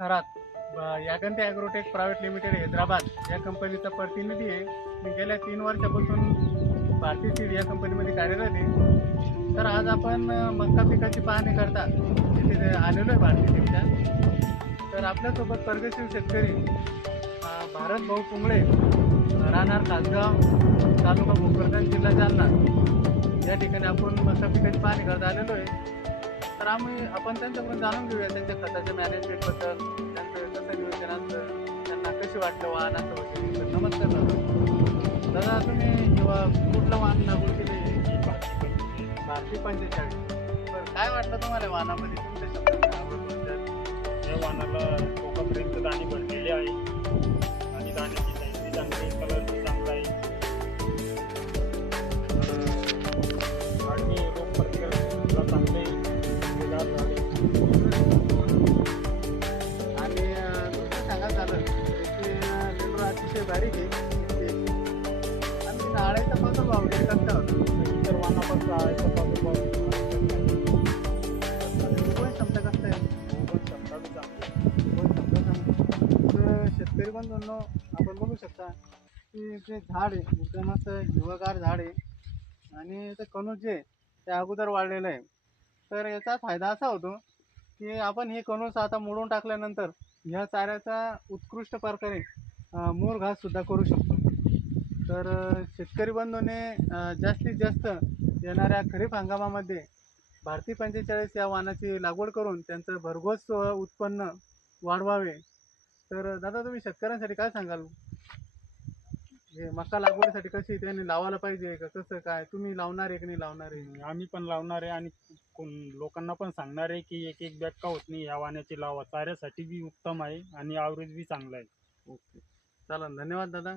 Kharat Yaganti agrotech private limited Hyderabad या कंपनीचा प्रतिनिधी आहे. मी गेल्या 3 वर्षापासून भारती सीड या कंपनीमध्ये कार्यरत आहे. तर आज आपण मका पिकाची पाहणी करता इथे आलेलो आहे भारती सीडच्या. तर आपल्यासोबत परदेशी शेतकरी भारत भाऊ कुंबळे, राहणार कासगाव, तालुका भोकरदन, जिल्हा जालना या ठिकाणी आपण मका पिकाची पाहणी करता आलेलो आहे. तर आपण त्यांच्याकडून जाणून घेऊया त्यांच्या खताच्या मॅनेजमेंटबद्दल, त्यांचं कसं नियोजन असतं, त्यांना कशी वाटलं वाहनाचं वगैरे. तर नमस्कार दादा. दादा तुम्ही किंवा कुठलं वाहन लागवड केली? भारती 45. बरं, काय वाटलं तुम्हाला वाहनामध्ये तुमच्या शब्दात आवडबद्दल? या वाहनाला टोकापर्यंत दाणे भरलेले आहे आणि दाण्याची साईज चांगली, कलर चांगला आहे आणि रोग प्रतिकारशक्तीला चांगले हिरवेगार झाडे. आणि तुमचं सांगायचं झालं की लेबर अतिशय बारीक आहे आणि नाळ्याचा पण भाव कसं होतं इतर वाहनापासून आहे क्षमता कसं आहे? क्षमता बी चांगली. तर शेतकरी बंधूंनो, आपण बघू शकता की जे झाड आहे एकदम असं हिरवगार झाड आहे आणि ते कणूस जे आहे ते अगोदर वाढलेलं आहे. तर याचा फायदा असा होतो की आपण हे कणूस आता मोडून टाकल्यानंतर ह्या चाऱ्याचा उत्कृष्ट प्रकारे मोर घाससुद्धा करू शकतो. तर शेतकरी बंधूने जास्तीत जास्त येणाऱ्या खरीप हंगामामध्ये भारती 45 या वाहनाची लागवड करून त्यांचं भरघोस उत्पन्न वाढवावे. तर दादा तुम्ही शेतकऱ्यांसाठी काय सांगाल? हे मका लागवडीसाठी कशी त्यांनी लावायला पाहिजे का कसं काय? तुम्ही लावणार आहे की नाही लावणार आहे? आम्ही पण लावणार आहे आणि लोकांना पण सांगणार आहे की एक एक बॅग का होत नाही या वाहनाची लावा. चाऱ्यासाठी बी उत्तम आहे आणि ॲव्हरेज बी चांगला आहे. ओके, चला धन्यवाद दादा.